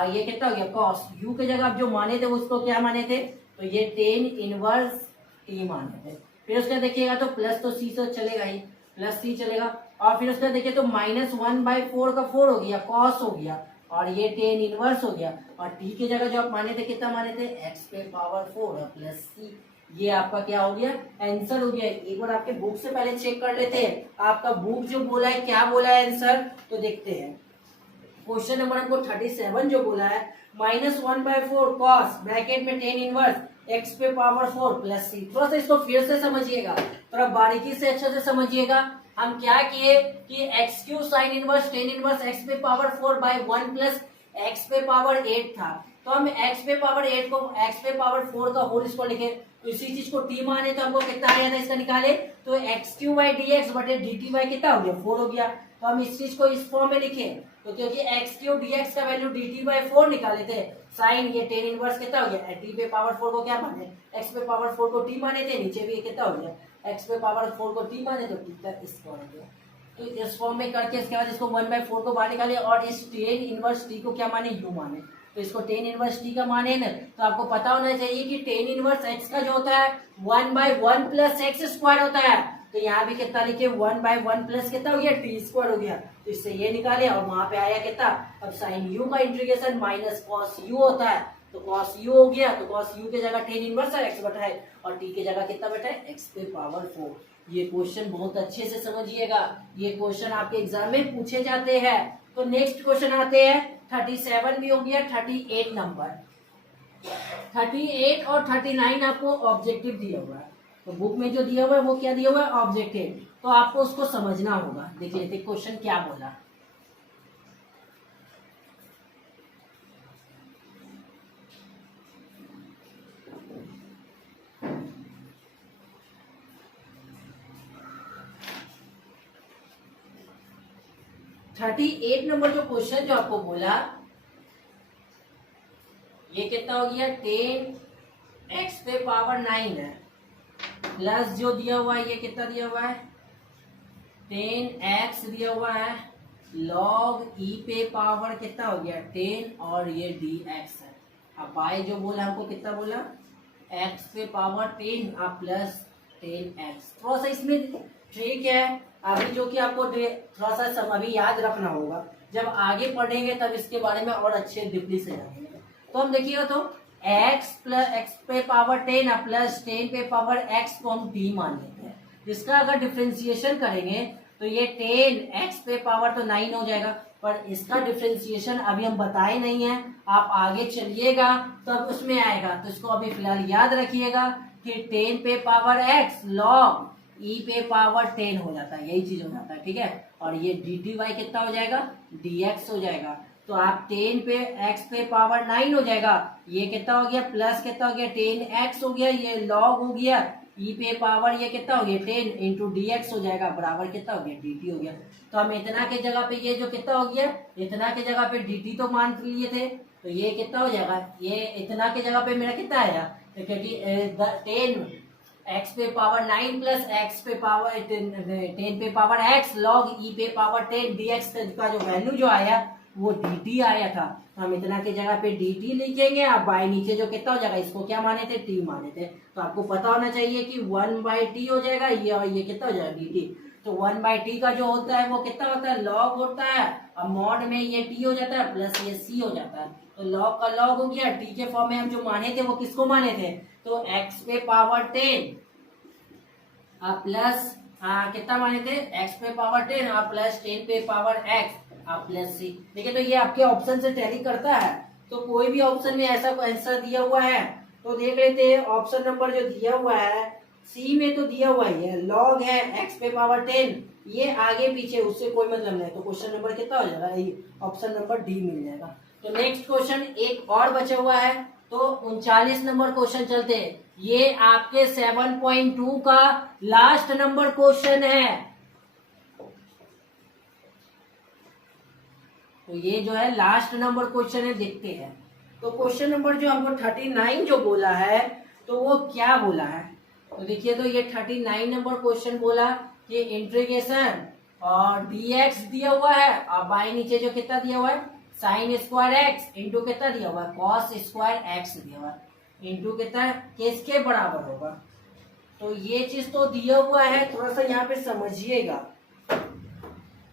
ये कितना हो गया, कॉस u के जगह आप जो माने थे उसको क्या माने थे, तो ये टेन इनवर्स t माने थे। फिर उसका देखिएगा तो प्लस तो c तो चलेगा ही, प्लस c चलेगा। और फिर उसका देखिए तो -1/4 का 4 हो गया, कॉस हो गया और ये टेन इनवर्स हो गया। और t के जगह जो आप माने थे कितना माने थे, x पे पावर 4 प्लस c। ये आपका क्या हो गया, आंसर हो गया। एक बार आपके बुक से पहले चेक कर लेते हैं आपका बुक जो बोला है क्या बोला है आंसर, तो देखते हैं। क्वेश्चन नंबर हमको 37 जो बोला है -1/4 कॉस ब्रैकेट में टेन इनवर्स x पे पावर 4 प्लस c। थोड़ा सा इसको फिर से समझिएगा, थोड़ा बारीकी से अच्छे से समझिएगा। हम क्या किए कि x³ sine inverse tan inverse x पे पावर 4 बाय 1 प्लस x पे पावर 8 था, तो हम x पे पावर 8 को x पे पावर 4 का होल स्क्वायर लिखे, तो इसी चीज को t माने तो हमको कितना आया था इसका निकाले, तो x³ बाई dx बटे dt बाई कितना हो गया, 4 हो गया। तो हम इस चीज को इस फॉर्म में लिखे, तो क्योंकि x³ dx का वैल्यू dt बाई 4 निकाले थे, साइन ये टेन इनवर्स कितना हो गया, t पे पावर 4 को क्या माने, x पे पावर 4 को t माने थे, नीचे भी कितना हो गया, x पे पावर 4 को t माने तो t का स्क्वायर हो गया। तो इस फॉर्म में करके इसके बाद इसको 1/4 को बाहर निकाले और इस टेन इनवर्स t को क्या माने, u माने। तो इसको टेन इनवर्स t का माने ना, तो आपको पता होना चाहिए कि टेन इनवर्स x का जो होता है 1/1 प्लस एक्स स्क्वायर होता है। तो यहाँ भी कितना लिखे, 1/1 प्लस कितना हो गया, t स्क्वायर हो गया। तो इससे ये निकाले और वहां पे आया कितना, अब साइन u का इंटीग्रेशन माइनस कॉस u होता है, तो कॉस u हो गया, तो कॉस u के जगह टेन इनवर्स है x बटा है और t के जगह कितना बटा है, x पे पावर 4। ये क्वेश्चन बहुत अच्छे से समझिएगा, ये क्वेश्चन आपके एग्जाम में पूछे जाते हैं। तो नेक्स्ट क्वेश्चन आते हैं 37 भी हो गया, 38 नंबर, 38 और 39 आपको ऑब्जेक्टिव दिया हुआ है। तो बुक में जो दिया हुआ है वो क्या दिया हुआ है, ऑब्जेक्टिव, तो आपको उसको समझना होगा। देख लेते क्वेश्चन क्या बोला। थर्टी 38 नंबर जो क्वेश्चन जो आपको बोला, ये कितना हो गया, 10x पे पावर 9 है, प्लस जो दिया हुआ है ये कितना दिया हुआ है, 10x दिया हुआ है, log e पे पावर कितना हो गया 10 और ये dx है। अब y जो बोला हमको कितना बोला, x पे पावर 10 और प्लस 10x। थोड़ा सा इसमें ट्रिक है अभी जो कि आपको थोड़ा सा अभी याद रखना होगा, जब आगे पढ़ेंगे तब इसके बारे में और अच्छे डीपली से जानेंगे। तो हम देखिएगा तो एक्स पे पावर 10 प्लस 10 पे पावर एक्स को हम डी मान लेते हैं। इसका अगर डिफ्रेंसिएशन करेंगे तो ये 10 एक्स पे पावर तो 9 हो जाएगा, पर इसका डिफ्रेंसिएशन अभी हम बताए नहीं है, आप आगे चलिएगा तब उसमें आएगा। तो इसको अभी फिलहाल याद रखिएगा कि 10 पे पावर एक्स लॉग ई पे पावर 10 हो जाता है, यही चीज हो जाता है, ठीक है। और ये डी टी वाई कितना हो जाएगा, डी एक्स हो जाएगा। तो आप 10 पे एक्स पे पावर 9 हो जाएगा, ये कितना हो गया प्लस कितना हो गया 10 एक्स हो गया, ये लॉग हो गया ई पे पावर ये कितना हो गया 10 इंटू डी एक्स हो जाएगा, बराबर कितना हो गया डी टी हो गया। तो हम इतना के जगह पे ये जो कितना हो गया, इतना के जगह पे डी टी तो मान लिए थे, तो ये कितना हो जाएगा, ये इतना के जगह पे मेरा कितना आएगा 10 एक्स पे पावर 9 प्लस एक्स पे पावर 10 पे पावर एक्स लॉग ई पे पावर 10 डी एक्स का जो वैल्यू जो आया वो डी टी आया था। तो हम इतना के जगह पे डी टी लिखेंगे, अब बाय नीचे जो कितना हो जाएगा, इसको क्या माने थे टी माने थे, तो आपको पता होना चाहिए कि 1/t हो जाएगा ये, और ये कितना हो जाएगा डी टी। तो 1/t का जो होता है वो कितना होता है लॉग होता है, अब मॉड में ये टी हो जाता है प्लस ये सी हो जाता है, तो लॉग का लॉग हो गया। टी के फॉर्म में हम जो माने थे वो किसको माने थे, तो एक्स पे पावर 10 प्लस कितना माने थे एक्स पे पावर 10 प्लस 10 पे पावर एक्स प्लस सी। देखिए तो ये आपके ऑप्शन से टैली करता है, तो कोई भी ऑप्शन में ऐसा आंसर दिया हुआ है तो देख लेते हैं। ऑप्शन नंबर जो दिया हुआ है सी में तो दिया हुआ ही है, लॉग है एक्स पे पावर 10, ये आगे पीछे उससे कोई मतलब नहीं, तो क्वेश्चन नंबर कितना हो जाएगा, ऑप्शन नंबर डी मिल जाएगा। तो नेक्स्ट क्वेश्चन एक और बचा हुआ है, तो 39 नंबर क्वेश्चन चलते हैं। ये आपके 7.2 का लास्ट नंबर क्वेश्चन है। तो ये जो है लास्ट नंबर क्वेश्चन है, देखते हैं। तो क्वेश्चन नंबर जो हमको 39 जो बोला है तो वो क्या बोला है, तो देखिए तो ये 39 नंबर क्वेश्चन बोला कि इंटीग्रेशन और dx दिया हुआ है, और बाई नीचे जो कितना दिया हुआ है साइन स्क्वायर एक्स इंटू कितना दिया हुआ है कॉस स्क्वायर एक्स दिया हुआ है, इंटू कितना किसके बराबर होगा। तो ये चीज तो दिया हुआ है, थोड़ा सा यहाँ पे समझिएगा।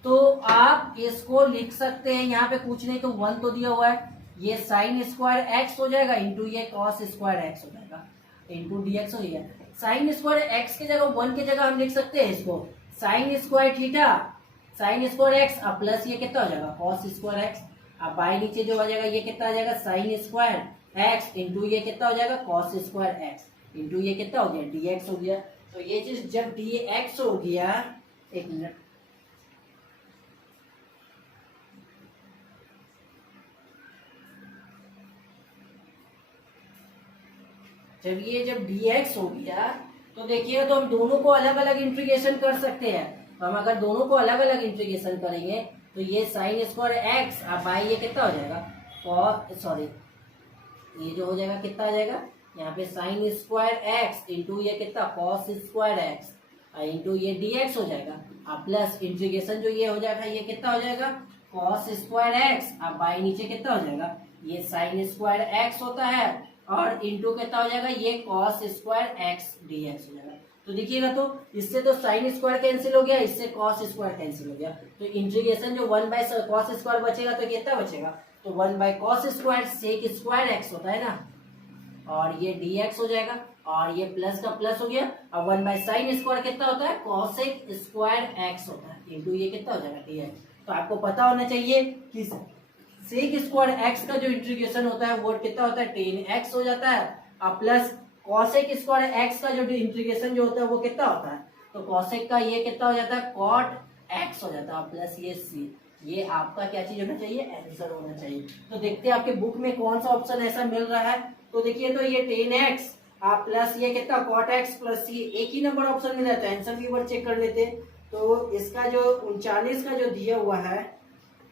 तो आप इसको लिख सकते हैं, यहाँ पे कुछ नहीं तो 1 तो दिया हुआ है, ये साइन स्क्वायर एक्स हो जाएगा इंटू ये कॉस स्क्वायर एक्स हो जाएगा इंटू डीएक्स हो जाएगा। साइन स्क्वायर एक्स की जगह 1 की जगह हम लिख सकते हैं इसको sine square theta sine square x plus ये कितना हो जाएगा कॉस स्क्वायर एक्स, अब बाई नीचे जो हो जाएगा ये कितना आ जाएगा साइन स्क्वायर एक्स इंटू ये कितना हो जाएगा कॉस स्क्वायर एक्स इंटू ये कितना हो गया डीएक्स हो गया। तो ये चीज जब डीएक्स हो गया, एक मिनट, जब dx हो गया तो देखिए तो हम दोनों को अलग अलग इंटीग्रेशन कर सकते हैं। तो हम अगर दोनों को अलग अलग इंटीग्रेशन करेंगे तो ये साइन स्क्वायर एक्स अब बाई ये कितना हो जाएगा कॉस, सॉरी ये जो हो जाएगा कितना आ जाएगा यहाँ पे साइन स्क्वायर एक्स इंटू ये कितना कॉस स्क्वायर एक्स इंटू ये dx हो जाएगा, अब प्लस इंटीग्रेशन जो ये हो जाएगा ये कितना हो जाएगा कॉस स्क्वायर एक्स, अब बाई नीचे कितना हो जाएगा ये साइन स्क्वायर एक्स होता है और इंटू कितना हो जाएगा ये कॉस स्क्वायर एक्स डीएक्स हो जाएगा। तो देखिएगा तो इससे तो साइन स्क्वायर कैंसिल हो गया, इससे कॉस स्क्वायर कैंसिल हो गया, तो इंटीग्रेशन जो 1 बाय कॉस स्क्वायर बचेगा तो कितना बचेगा, तो 1 by cos square sec square x होता है ना, और ये डीएक्स हो जाएगा, और ये प्लस का प्लस हो गया, अब 1 बाय साइन स्क्वायर कितना होता है कॉसेक स्क्वायर एक्स होता है इंटू ये कितना हो जाएगा डीएक्स। तो आपको पता होना चाहिए कि सेक स्क्वायर एक्स का जो इंटीग्रेशन होता है वो कितना होता है 10x हो जाता है, अब प्लस कॉसेक स्क्वायर एक्स का जो इंटीग्रेशन जो होता है वो कितना होता है, तो कॉसेक का ये कितना हो जाता है कॉट एक्स हो जाता है प्लस ये सी। ये आपका क्या चीज होना चाहिए आंसर होना चाहिए। तो देखते हैं आपके बुक में कौन सा ऑप्शन ऐसा मिल रहा है। तो देखिए तो ये 10x प्लस ये कितना कॉट एक्स प्लस ये एक ही नंबर ऑप्शन मिल जाता है, आंसर भी बार चेक कर लेते। तो इसका जो 39 का जो दिया हुआ है,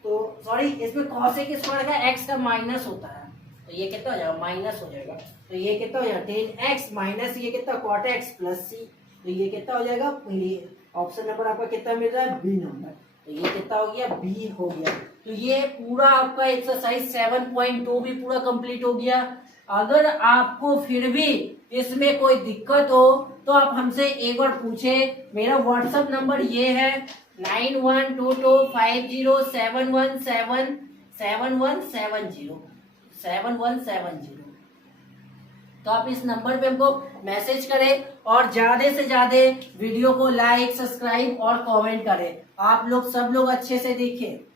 तो सॉरी इसमें कॉसेक स्क्वायर का एक्स का माइनस होता है, तो ये कितना हो जाएगा माइनस हो जाएगा, तो ये कितना हो जाएगा 10x माइनस ये कितना कॉट एक्स प्लस सी, तो ये कितना हो जाएगा ऑप्शन नंबर आपका कितना मिल रहा है बी नंबर, तो ये कितना हो गया बी हो गया। तो ये पूरा आपका एक्सरसाइज 7.2 भी पूरा कंप्लीट हो गया। अगर आपको फिर भी इसमें कोई दिक्कत हो तो आप हमसे एक बार पूछे। मेरा व्हाट्सएप नंबर ये है 9122507177171707 तो आप इस नंबर पे हमको मैसेज करें और ज्यादा से ज्यादा वीडियो को लाइक, सब्सक्राइब और कमेंट करें। आप लोग सब लोग अच्छे से देखें।